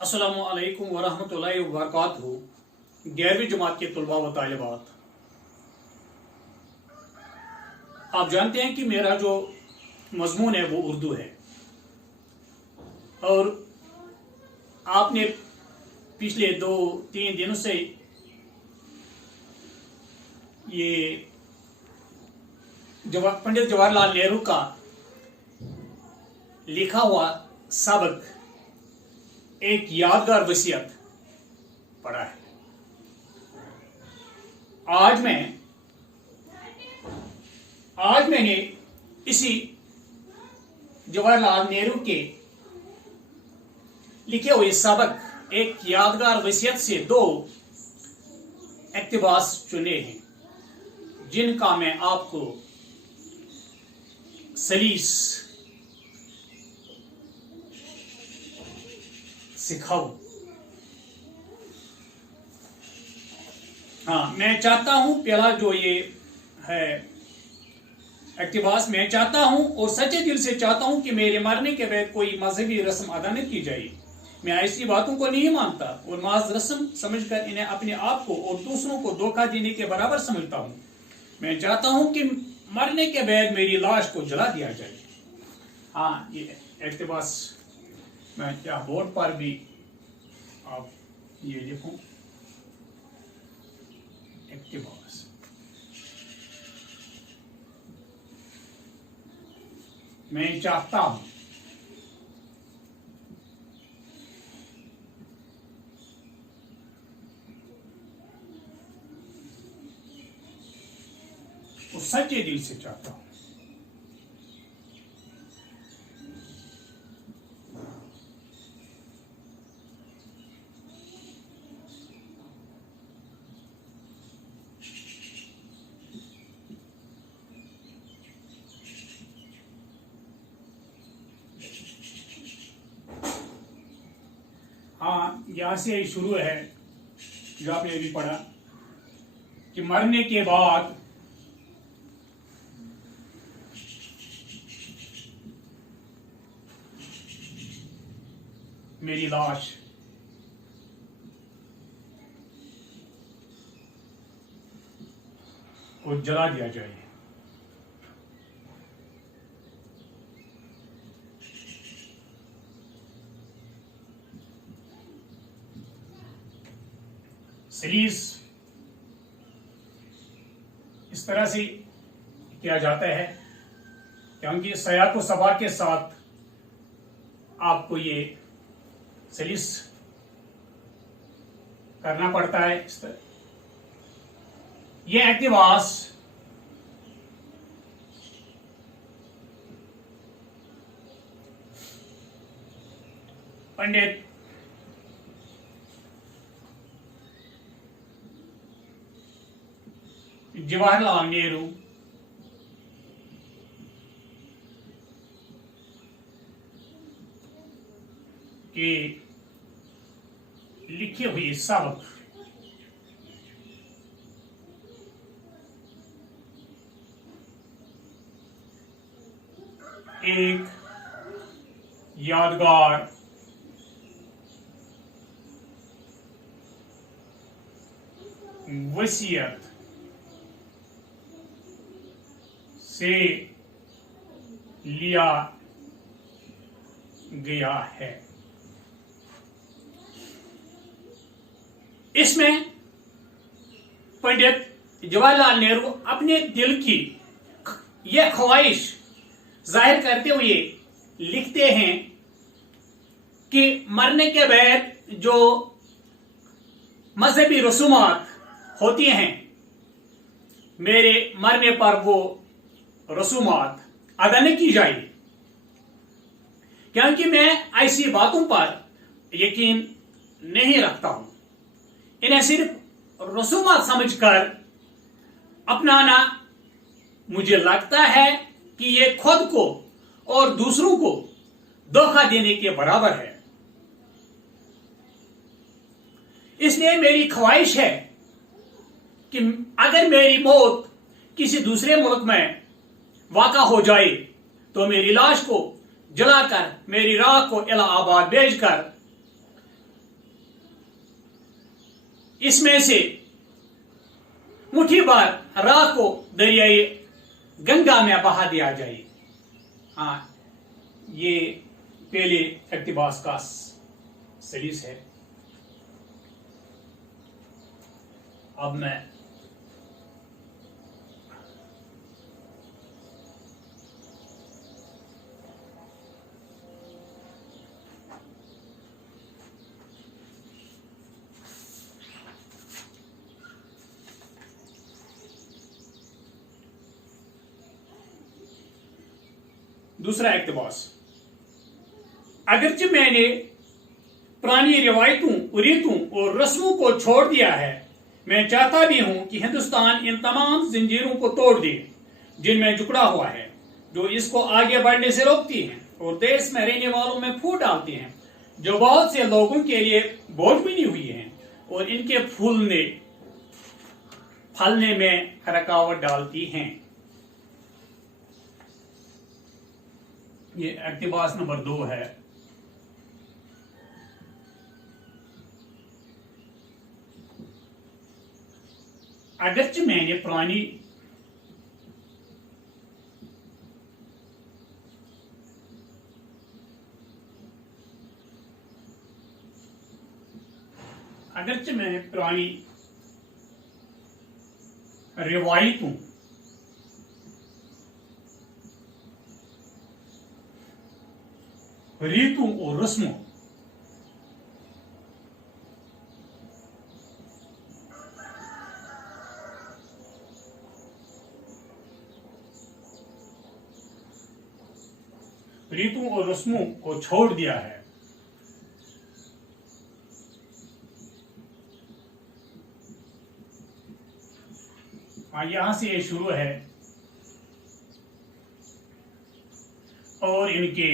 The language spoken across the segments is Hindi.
अस्सलामु अलैकुम वरहमतुल्लाहि वबरकातुहू। 11वीं जमात के तुलबा व तालिबात, आप जानते हैं कि मेरा जो मजमून है वो उर्दू है और आपने पिछले 2-3 दिनों से ये पंडित जवाहरलाल नेहरू का लिखा हुआ सबक एक यादगार वसीयत पढ़ा है। आज मैंने इसी जवाहरलाल नेहरू के लिखे हुए सबक एक यादगार वसीयत से 2 इक्तिबास चुने हैं, जिनका मैं आपको सलीस सिखाऊं। मैं चाहता हूं पहला जो ये है इक्तिबास मैं चाहता हूं और सच्चे दिल से चाहता हूं कि मेरे मरने के बाद कोई मजहबी रस्म अदा न की जाए। मैं ऐसी बातों को नहीं मानता और महज रस्म समझकर इन्हें अपने आप को और दूसरों को धोखा देने के बराबर समझता हूं। मैं चाहता हूं कि मरने के बाद मेरी लाश को जला दिया जाए। ये इक्तिबास मैं क्या बोर्ड पर भी आप ये लिखूं, इक्तिबास। मैं चाहता हूं तो सच्चे दिल से चाहता हूं। यहां से शुरू है जो आपने अभी पढ़ा कि मरने के बाद मेरी लाश को जला दिया जाए। सलीस इस तरह से किया जाता है क्योंकि सयात व सबा के साथ आपको ये सलीस करना पड़ता है। इस तरह यह इक्तिबास पंडित जवाहरलाल नेहरू के लिखे हुए सबक एक यादगार वसीयत से लिया गया है। इसमें पंडित जवाहरलाल नेहरू अपने दिल की यह ख्वाहिश जाहिर करते हुए लिखते हैं कि मरने के बाद जो मजहबी रसूमात होती हैं, मेरे मरने पर वो रसूमात अदा नहीं की जाए, क्योंकि मैं ऐसी बातों पर यकीन नहीं रखता हूं। इन्हें सिर्फ रसूमात समझकर अपनाना मुझे लगता है कि ये खुद को और दूसरों को धोखा देने के बराबर है। इसलिए मेरी ख्वाहिश है कि अगर मेरी मौत किसी दूसरे मुल्क में वाक़ा हो जाए तो मेरी लाश को जलाकर मेरी राख को इलाहाबाद भेजकर इसमें से मुट्ठी भर राख को दरियाई गंगा में बहा दिया जाए। हाँ, ये पहले इक्तिबास का सलीस है। अब मैं दूसरा इक्तिबास। अगरचे मैंने पुरानी रिवायतों, रीतों और रस्मों को छोड़ दिया है, मैं चाहता भी हूं कि हिंदुस्तान इन तमाम जंजीरों को तोड़ दे जिनमें जुकड़ा हुआ है, जो इसको आगे बढ़ने से रोकती हैं और देश में रहने वालों में फूट डालती हैं, जो बहुत से लोगों के लिए बोझ बनी हुई हैं और इनके फलने में रुकावट डालती हैं। ये इक्तिबास नंबर 2 है। अगरचे मैंने पुरानी रिवायतों, रीतों और रस्मों को छोड़ दिया है। यहां से ये शुरू है और इनके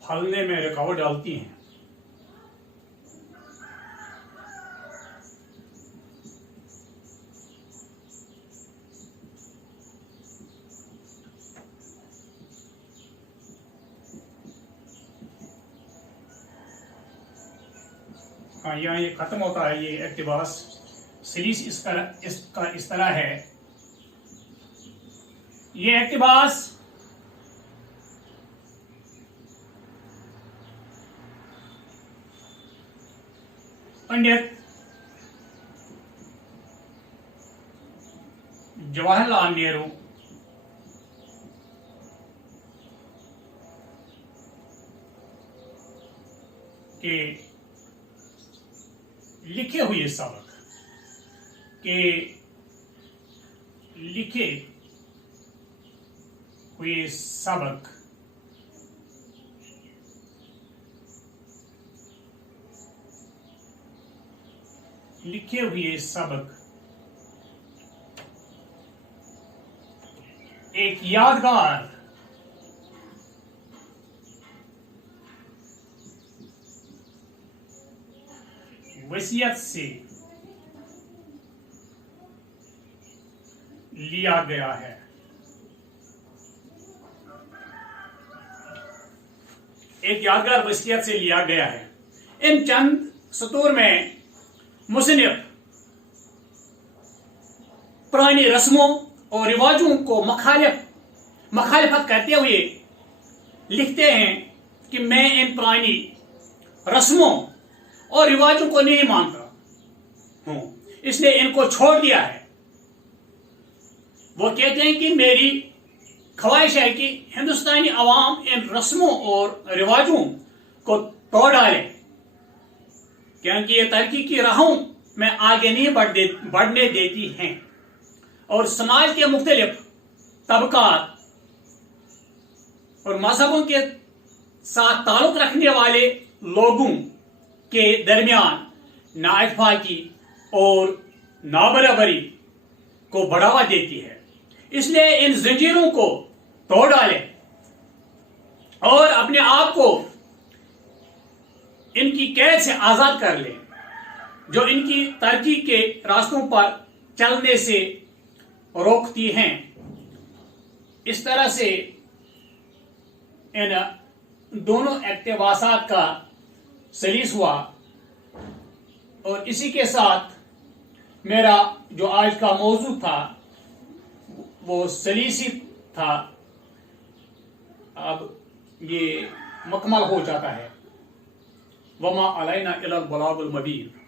फलने में रुकावट डालती हैं। यहाँ ये खत्म होता है। ये इक्तिबास सीरीज इसका इस तरह है। ये इक्तिबास पंडित जवाहरलाल नेहरू के लिखे हुए सबक लिखे हुए सबक एक यादगार वसीयत से लिया गया है। एक यादगार वसीयत से लिया गया है। इन चंद सतूर में मुसन्निफ पुरानी रस्मों और रिवाजों को मुखालिफत करते हुए लिखते हैं कि मैं इन पुरानी रस्मों और रिवाजों को नहीं मानता हूं, इसलिए इनको छोड़ दिया है। वो कहते हैं कि मेरी ख्वाहिश है कि हिंदुस्तानी अवाम इन रस्मों और रिवाजों को तोड़ डाले, क्योंकि ये तरक्की की राहों में आगे नहीं बढ़ने देती हैं और समाज के मुख्तलिफ तबकात और मजहबों के साथ ताल्लुक रखने वाले लोगों के दरमियान नाइतफाकी और नाबराबरी को बढ़ावा देती है। इसलिए इन जंजीरों को तोड़ डालें और अपने आप को इनकी कैद से आजाद कर लें, जो इनकी तरक्की के रास्तों पर चलने से रोकती हैं। इस तरह से इन दोनों इक्तिबासात का सलीस हुआ और इसी के साथ मेरा जो आज का मौजू था वो सलीसी था, अब ये मुकम्मल हो जाता है। वमा अलैना इल्लल बलागुल मुबीन।